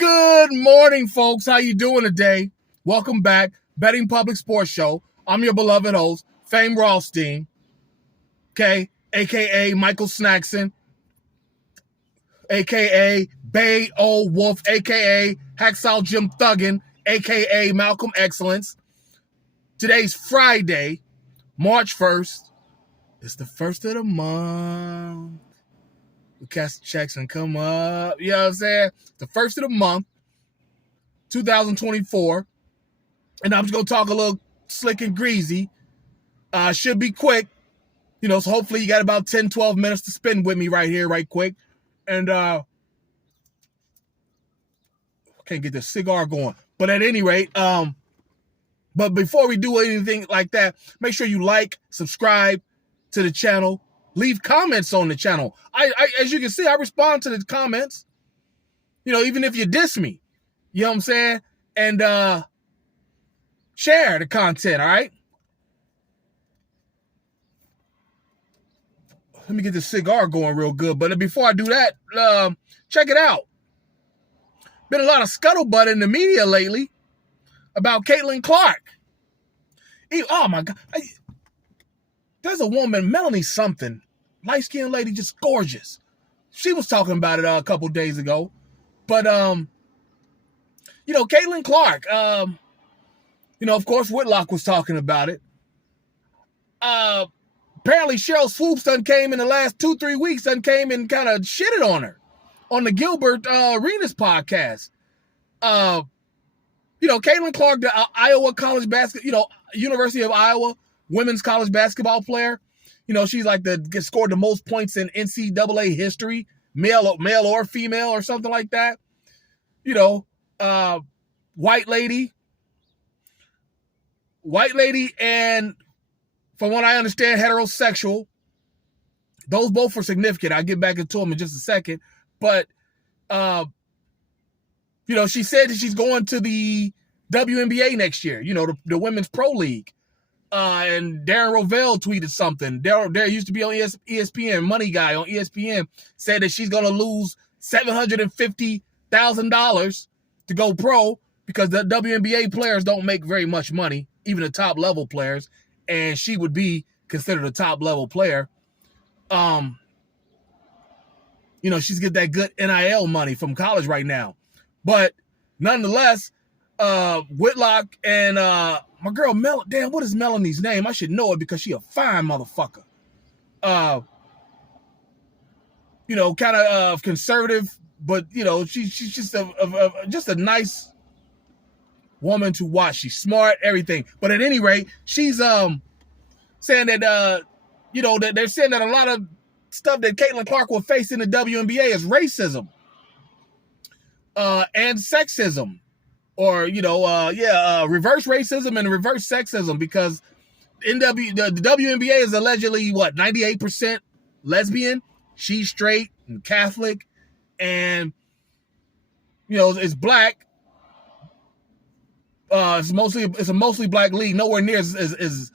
Good morning, folks. How you doing today? Welcome back, Betting Public Sports Show. I'm your beloved host, Fame Rothstein, okay, a.k.a. Michael Snackson, a.k.a. Bay O Wolf, a.k.a. Hacksaw Jim Thuggin, a.k.a. Malcolm Excellence. Today's Friday, March 1st. It's the first of the month. We cash the checks and come up. You know what I'm saying? The first of the month, 2024. And I'm just going to talk a little slick and greasy. Should be quick. So hopefully you got about 10, 12 minutes to spend with me right here, right quick. And can't get the cigar going. But at any rate, but before we do anything like that, make sure you like, subscribe to the channel. Leave comments on the channel. I as you can see, I respond to the comments. Even if you diss me. You know what I'm saying? And share the content, all right? Let me get the cigar going real good. But before I do that, check it out. Been a lot of scuttlebutt in the media lately about Caitlin Clark. Oh, my God. There's a woman, Melanie something, light-skinned lady, just gorgeous. She was talking about it a couple days ago. But, Caitlin Clark, of course, Whitlock was talking about it. Apparently, Cheryl Swoops done came in the last 2-3 weeks, done came and kind of shitted on her on the Gilbert Arenas podcast. Caitlin Clark, the Iowa college University of Iowa women's college basketball player. She's like scored the most points in NCAA history, male or female or something like that. White lady, and from what I understand, heterosexual. Those both were significant. I'll get back into them in just a second. But, she said that she's going to the WNBA next year, the Women's Pro League. And Darren Rovell tweeted something. Darren used to be on ESPN, Money Guy on ESPN, said that she's going to lose $750,000 to go pro because the WNBA players don't make very much money, even the top level players, and she would be considered a top level player. She's get that good NIL money from college right now. But nonetheless, Whitlock and my girl damn, what is Melanie's name? I should know it because she a fine motherfucker. Kind of conservative, but she's just a nice woman to watch. She's smart, everything. But at any rate, she's saying that that they're saying that a lot of stuff that Caitlin Clark will face in the WNBA is racism and sexism. Or, reverse racism and reverse sexism, because the WNBA is allegedly, 98% lesbian. She's straight and Catholic and, it's black. It's a mostly black league. Nowhere near as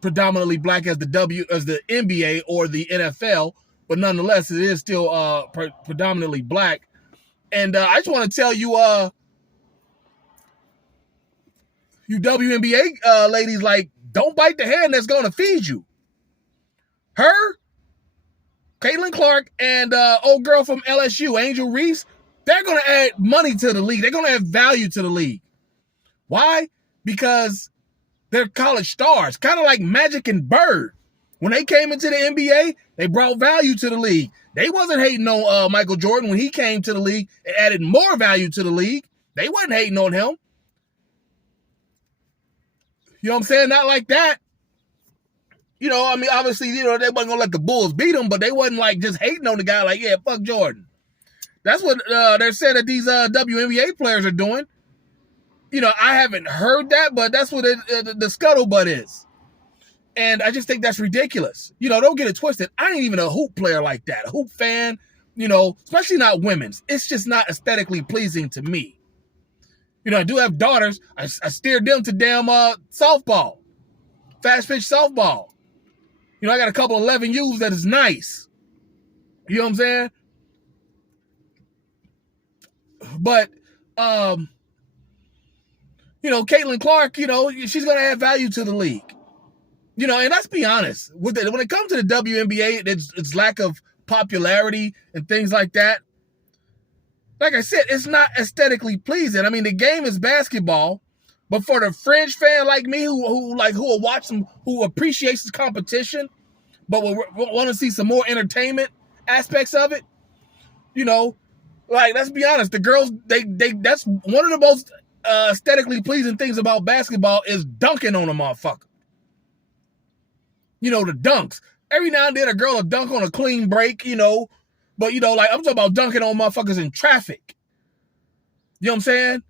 predominantly black as the NBA or the NFL, but nonetheless, it is still predominantly black. And I just want to tell you, you WNBA ladies, don't bite the hand that's going to feed you. Her, Caitlin Clark, and old girl from LSU, Angel Reese, they're going to add money to the league. They're going to add value to the league. Why? Because they're college stars, kind of like Magic and Bird. When they came into the NBA, they brought value to the league. They wasn't hating on Michael Jordan when he came to the league. It added more value to the league. They wasn't hating on him. You know what I'm saying? Not like that. Obviously, they wasn't going to let the Bulls beat them, but they wasn't just hating on the guy yeah, fuck Jordan. That's what they're saying that these WNBA players are doing. I haven't heard that, but that's what the scuttlebutt is. And I just think that's ridiculous. Don't get it twisted. I ain't even a hoop player like that. A hoop fan, especially not women's. It's just not aesthetically pleasing to me. I do have daughters. I steered them to damn softball. Fast pitch softball. I got a couple 11U's that is nice. You know what I'm saying? But, Caitlin Clark, she's going to add value to the league. And let's be honest, when it comes to the WNBA, its lack of popularity and things like that, like I said, it's not aesthetically pleasing. I mean, the game is basketball, but for the fringe fan like me who will watch some, who appreciates the competition, but will want to see some more entertainment aspects of it, let's be honest, the girls, that's one of the most aesthetically pleasing things about basketball is dunking on a motherfucker. The dunks. Every now and then a girl will dunk on a clean break, but, I'm talking about dunking on motherfuckers in traffic. You know what I'm saying?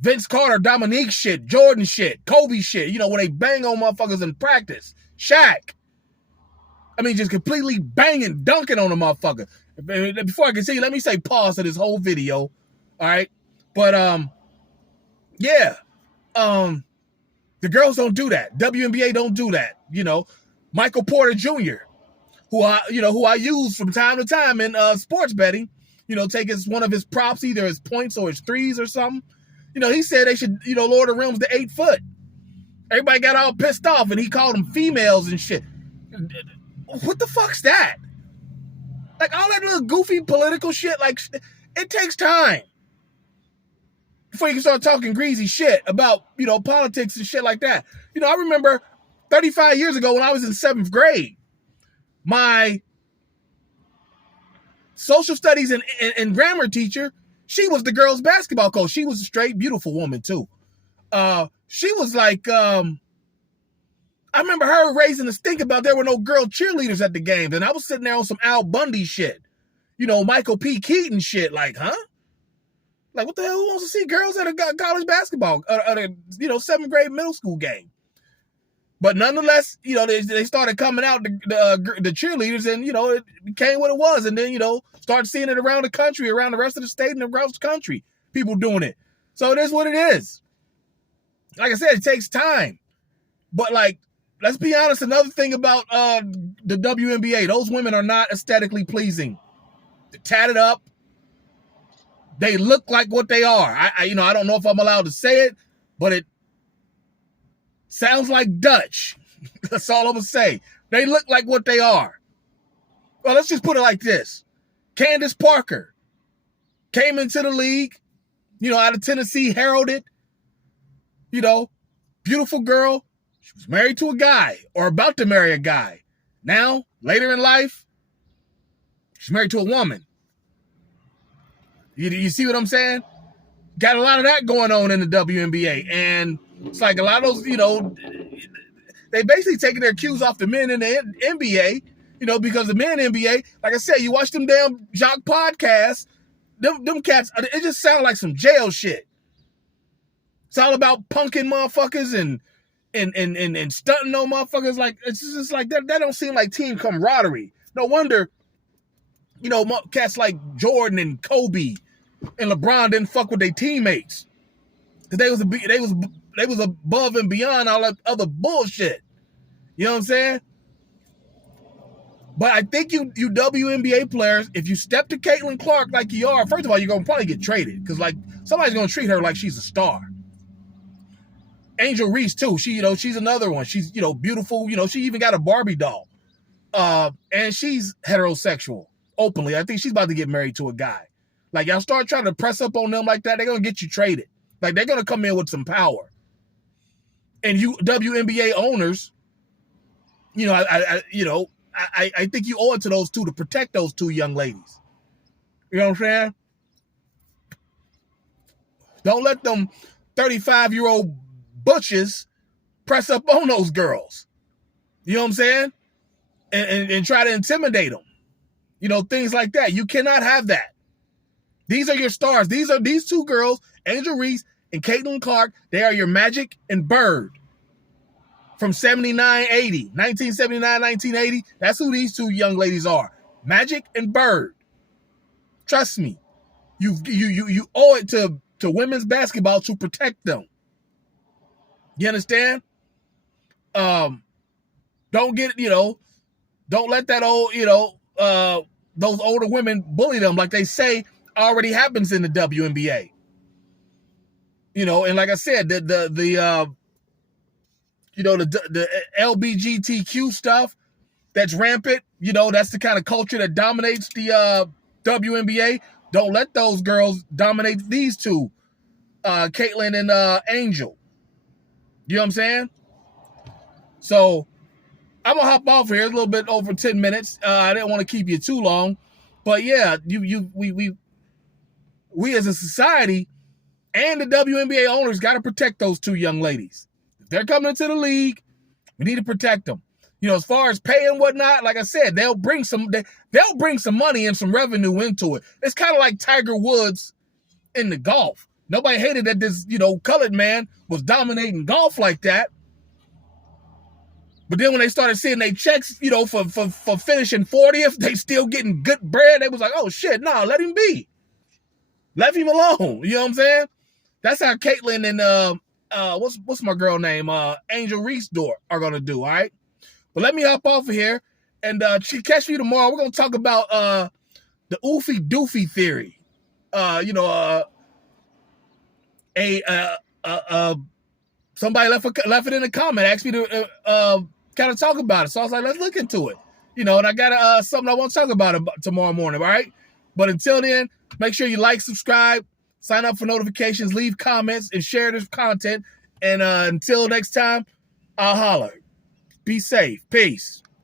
Vince Carter, Dominique shit, Jordan shit, Kobe shit, when they bang on motherfuckers in practice. Shaq. I mean, just completely banging, dunking on a motherfucker. Before I continue, let me say pause to this whole video. All right? But, yeah. The girls don't do that. WNBA don't do that. Michael Porter Jr., who I use from time to time in sports betting, take as one of his props, either his points or his threes or something. He said they should, lower the rims to 8 foot. Everybody got all pissed off and he called them females and shit. What the fuck's that? Like all that little goofy political shit, like it takes time before you can start talking greasy shit about, politics and shit like that. I remember 35 years ago when I was in 7th grade, my social studies and grammar teacher, she was the girls' basketball coach. She was a straight, beautiful woman, too. She was like, I remember her raising the stink about there were no girl cheerleaders at the games. And I was sitting there on some Al Bundy shit. Michael P. Keaton shit. Like, huh? Like, what the hell? Who wants to see girls at a college basketball, at a 7th grade middle school game? But nonetheless, they started coming out, the cheerleaders, and, it became what it was. And then, started seeing it around the country, around the rest of the state and across the country, people doing it. So it is what it is. Like I said, it takes time. But, let's be honest, another thing about the WNBA, those women are not aesthetically pleasing. They're tatted up. They look like what they are. I don't know if I'm allowed to say it, but it sounds like Dutch. That's all I'm going to say. They look like what they are. Well, let's just put it like this. Candace Parker came into the league, out of Tennessee, heralded, beautiful girl. She was married to a guy or about to marry a guy. Now, later in life, she's married to a woman. You see what I'm saying? Got a lot of that going on in the WNBA. And it's like a lot of those, they basically taking their cues off the men in the NBA, because the men NBA, like I said, you watch them damn jock podcasts, them cats, it just sounds like some jail shit. It's all about punking motherfuckers and stunting on motherfuckers. Like, it's just like that don't seem like team camaraderie. No wonder, cats like Jordan and Kobe and LeBron didn't fuck with their teammates. Cause they was above and beyond all that other bullshit. You know what I'm saying? But I think you WNBA players, if you step to Caitlin Clark like you are, first of all, you're gonna probably get traded. Cause somebody's gonna treat her like she's a star. Angel Reese too. She's another one. She's, beautiful. She even got a Barbie doll. And she's heterosexual openly. I think she's about to get married to a guy. Like, y'all start trying to press up on them like that, they're going to get you traded. Like, they're going to come in with some power. And you WNBA owners, I think you owe it to those two to protect those two young ladies. You know what I'm saying? Don't let them 35-year-old butches press up on those girls. You know what I'm saying? And try to intimidate them. Things like that. You cannot have that. These are your stars. These two girls, Angel Reese and Caitlin Clark. They are your Magic and Bird from 1979, 1980. That's who these two young ladies are. Magic and Bird. Trust me. You owe it to women's basketball to protect them. You understand? Don't let that old, those older women bully them like they say already happens in the WNBA. You know, and like I said, the LBGTQ stuff that's rampant. You know, that's the kind of culture that dominates the WNBA. Don't let those girls dominate these two, Caitlyn and Angel. You know what I'm saying? So I'm gonna hop off here. It's a little bit over 10 minutes. I didn't want to keep you too long, but yeah, we as a society and the WNBA owners got to protect those two young ladies. If they're coming into the league, we need to protect them. You know, as far as pay and whatnot, like I said, they'll bring some money and some revenue into it. It's kind of like Tiger Woods in the golf. Nobody hated that this, colored man was dominating golf like that. But then when they started seeing their checks, for finishing 40th, they still getting good bread. They was like, oh shit, no, let him be. Let him alone. You know what I'm saying? That's how Caitlyn and what's my girl name? Angel Reese are gonna do, all right? But let me hop off of here and catch me tomorrow. We're gonna talk about the oofy doofy theory. Somebody left it in a comment, asked me to kind of talk about it. So I was like, let's look into it. And I got something I want to talk about tomorrow morning, all right? But until then, make sure you like, subscribe, sign up for notifications, leave comments, and share this content. And until next time, I'll holler. Be safe. Peace.